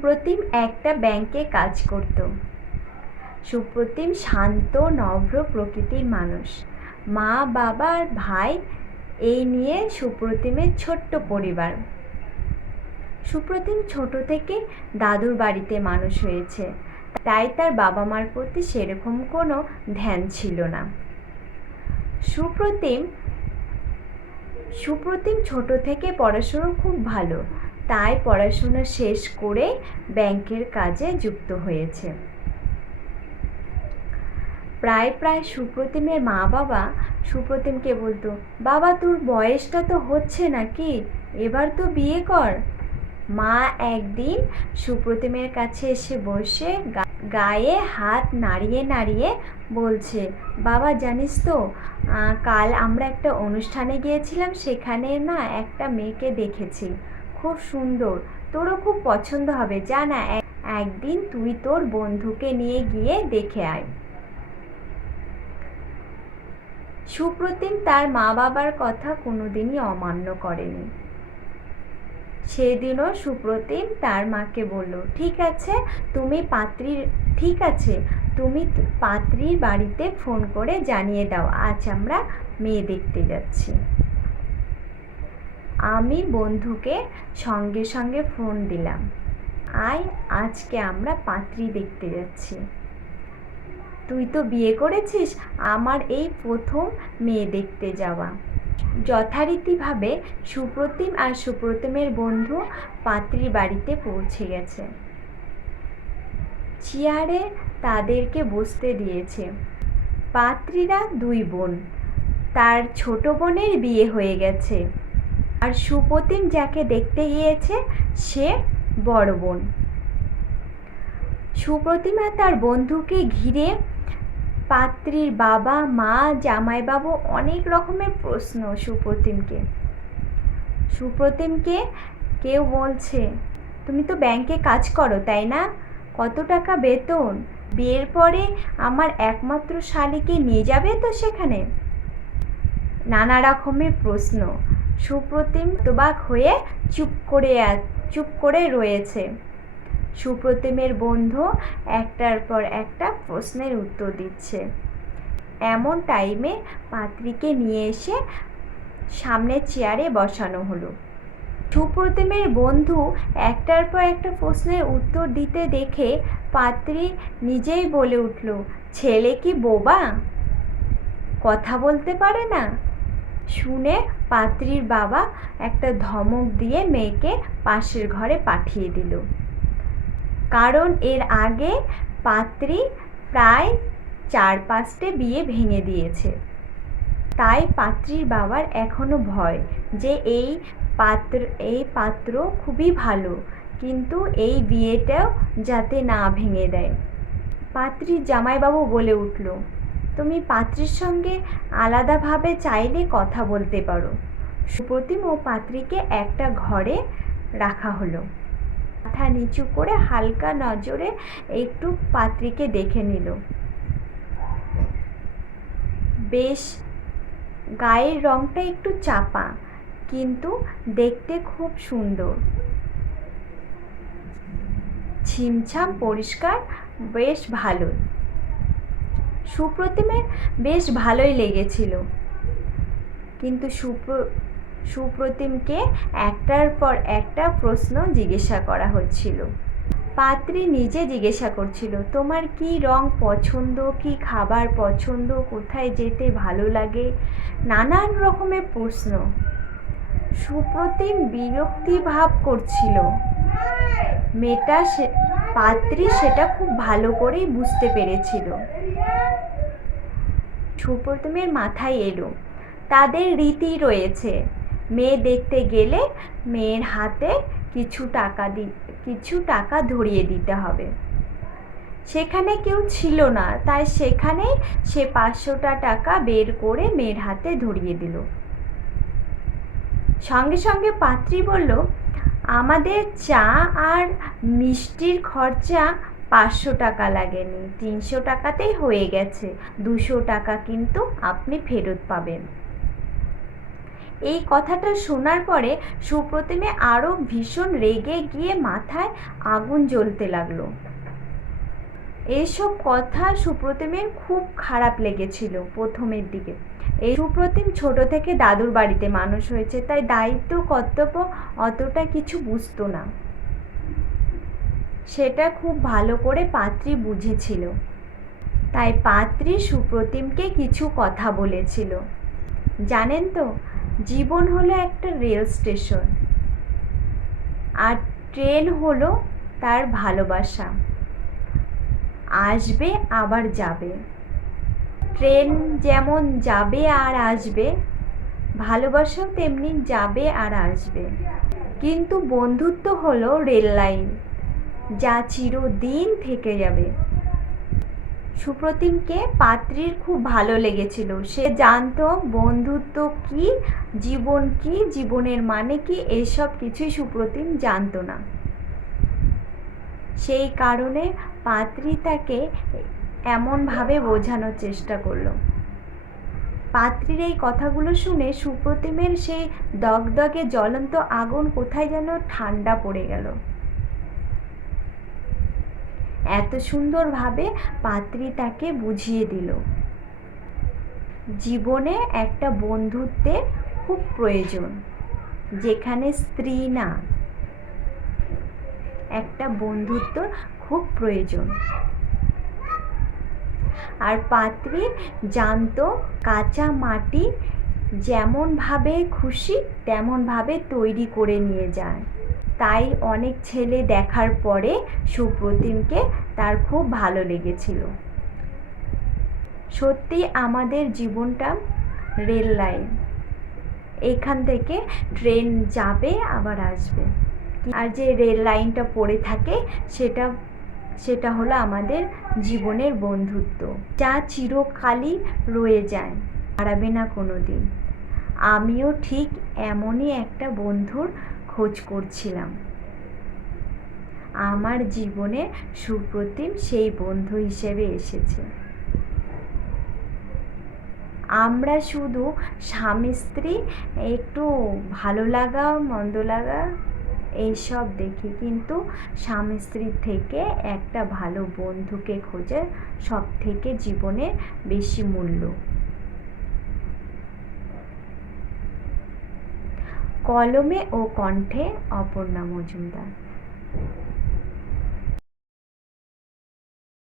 সুপ্রতিম একটা ব্যাংকে কাজ করত। সুপ্রতিম শান্ত নম্র প্রকৃতির মানুষ। মা বাবা আর ভাই এই নিয়ে সুপ্রতিমের ছোট্ট পরিবার। সুপ্রতিম ছোট থেকে দাদুর বাড়িতে মানুষ হয়েছে, তাই তার বাবা মার প্রতি সেরকম কোনো ধ্যান ছিল না। সুপ্রতিম ছোট থেকে পড়াশুনো খুব ভালো, তাই পড়াশোনা শেষ করে ব্যাংকের কাজে যুক্ত হয়েছে। প্রায় সুপ্রতিমের মা বাবা সুপ্রতিমকে বলতো, বাবা তোর বয়সটা তো হচ্ছে নাকি, এবার তো বিয়ে কর। মা একদিন সুপ্রতিমের কাছে এসে বসে গায়ে হাত নাড়িয়ে নাড়িয়ে বলছে, বাবা জানিস তো কাল আমরা একটা অনুষ্ঠানে গিয়েছিলাম, সেখানে না একটা মেয়েকে দেখেছি, খুব সুন্দর, তোরও খুব পছন্দ হবে, যা না একদিন তুই তোর বন্ধুকে নিয়ে গিয়ে দেখে আয়। সুপ্রতিম তার মা বাবার কথা কোনোদিনই অমান্য করেনি। সেদিনও সুপ্রতিম তার মাকে বলল, ঠিক আছে তুমি পাত্রীর বাড়িতে ফোন করে জানিয়ে দাও আজ আমরা মেয়ে দেখতে যাচ্ছি। আমি বন্ধুকে সঙ্গে সঙ্গে ফোন দিলাম, আজকে আমরা পাত্রী দেখতে যাচ্ছি। তুই তো বিয়ে করেছিস, আমার এই প্রথম মেয়ে দেখতে যাওয়া। যথারীতিভাবে সুপ্রতিম আর সুপ্রতিমের বন্ধু পাত্রীর বাড়িতে পৌঁছে গেছে। চেয়ারে তাদেরকে বসতে দিয়েছে। পাত্রীরা দুই বোন, তার ছোট বোনের বিয়ে হয়ে গেছে, আর সুপ্রতিম যাকে দেখতে গিয়েছে সে বড় বোন। সুপ্রতিম আর তার বন্ধুকে ঘিরে পাত্রীর বাবা মা জামাইবাবু অনেক রকমের প্রশ্ন সুপ্রতিমকে কেউ বলছে, তুমি তো ব্যাংকে কাজ করো তাই না, কত টাকা বেতন, বিয়ের পরে আমার একমাত্র শালীকে নিয়ে যাবে তো সেখানে। নানা রকমের প্রশ্ন। সুপ্রতিম তোবাক হয়ে চুপ করে রয়েছে। সুপ্রতিমের বন্ধু একটার পর একটা প্রশ্নের উত্তর দিচ্ছে। এমন টাইমে পাত্রীকে নিয়ে এসে সামনের চেয়ারে বসানো হলো। সুপ্রতিমের বন্ধু একটার পর একটা প্রশ্নের উত্তর দিতে দেখে পাত্রী নিজেই বলে উঠল, ছেলে কি বোবা, কথা বলতে পারে না। শুনে পাত্রীর বাবা একটা ধমক দিয়ে মেয়েকে পাশের ঘরে পাঠিয়ে দিল। কারণ এর আগে পাত্রী প্রায় 4-5টে বিয়ে ভেঙে দিয়েছে, তাই পাত্রীর বাবার এখনো ভয় যে এই পাত্র খুবই ভালো, কিন্তু এই বিয়েটাও যাতে না ভেঙে দেয়। পাত্রীর জামাইবাবু বলে উঠল, তুমি পাত্রীর সঙ্গে আলাদাভাবে চাইলে কথা বলতে পারো। সুপ্রতিম ও পাত্রীকে একটা ঘরে রাখা হলো। মাথা নিচু করে হালকা নজরে একটু পাত্রীকে দেখে নিল। বেশ, গায়ের রংটা একটু চাপা, কিন্তু দেখতে খুব সুন্দর, ছিমছাম পরিষ্কার, বেশ ভালো। সুপ্রতিমের বেশ ভালোই লেগেছিল, কিন্তু সুপ্রতিমকে একটার পর একটা প্রশ্ন জিজ্ঞাসা করা হচ্ছিল। পাত্রী নিজে জিজ্ঞাসা করছিল, তোমার কি রং পছন্দ, কি খাবার পছন্দ, কোথায় যেতে ভালো লাগে, নানান রকমের প্রশ্ন। সুপ্রতিম বিরক্তি ভাব করছিল। পাত্রী সেটা খুব ভালো করেই বুঝতে পেরেছিল। সুপ্রতিমের মাথায় এলো, তাদের রীতি রয়েছে, মেয়ে দেখতে গেলে মেয়ের হাতে কিছু টাকা ধরিয়ে দিতে হবে। সেখানে কেউ ছিল না, তাই সেখানে সে 500টা টাকা বের করে মেয়ের হাতে ধরিয়ে দিল। সঙ্গে সঙ্গে পাত্রী বলল, আমাদের চা আর মিষ্টির খরচা 500 টাকা লাগেনি, 300 টাকাতেই হয়ে গেছে, 200 টাকা কিন্তু আপনি ফেরত পাবেন। এই কথাটা শোনার পরে সুপ্রতিমে আরও ভীষণ রেগে গিয়ে মাথায় আগুন জ্বলতে লাগলো। এইসব কথা সুপ্রতিমের খুব খারাপ লেগেছিল প্রথমের দিকে। এই সুপ্রতিম ছোট থেকে দাদুর বাড়িতে মানুষ হয়েছে, তাই দায়িত্ব কর্তব্য অতটা কিছু বুঝতো না। সেটা খুব ভালো করে পাত্রী বুঝেছিল। তাই পাত্রী সুপ্রতিমকে কিছু কথা বলেছিল। জানেন তো, জীবন হলো একটা রেল স্টেশন, আর ট্রেন হলো তার ভালোবাসা। আসবে আবার যাবে। ট্রেন যেমন যাবে আর আসবে, ভালোবাসাও তেমনি যাবে আর আসবে। কিন্তু বন্ধুত্ব হলো রেল লাইন, যা চিরদিন থেকে যাবে। সুপ্রতিমকে পাত্রীর খুব ভালো লেগেছিল। সে জানতো বন্ধুত্ব কি, জীবন কি, জীবনের মানে কি, এসব কিছুই সুপ্রতিম জানতো না। সেই কারণে পাত্রী তাকে এমনভাবে বোঝানোর চেষ্টা করলো। পাত্রীর এই কথাগুলো শুনে সুপ্রতিমের সেই দগদগে জ্বলন্ত আগুন কোথায় যেন ঠান্ডা পড়ে গেল। এত সুন্দরভাবে পাত্রী তাকে বুঝিয়ে দিল জীবনে একটা বন্ধুত্বের খুব প্রয়োজন, যেখানে স্ত্রী না, একটা বন্ধুত্ব খুব প্রয়োজন। আর পাত্রী জানতো কাঁচা মাটি যেমনভাবে খুশি তেমনভাবে তৈরি করে নিয়ে যায়। তাই অনেক ছেলে দেখার পরে সুপ্রতিমকে তার খুব ভালো লেগেছিল। সত্যি আমাদের জীবনটা রেল লাইন, এখান থেকে ট্রেন যাবে আবার আসবে, আর যে রেল লাইনটা পড়ে থাকে সেটা হলো আমাদের জীবনের বন্ধুত্ব, যা চিরকালই রয়ে যায়, হারাবে না কোনো দিন। আমিও ঠিক এমনই একটা বন্ধুর খোঁজ করছিলাম। আমার জীবনে সুপ্রতিম সেই বন্ধু হিসেবে এসেছে। আমরা শুধু স্বামী স্ত্রী একটু ভালো লাগা মন্দ লাগা এইসব দেখি, কিন্তু স্বামী স্ত্রীর থেকে একটা ভালো বন্ধুকে খোঁজে সব থেকে জীবনে বেশি মূল্য। কলমে ও কণ্ঠে অপর্ণা মজুমদার।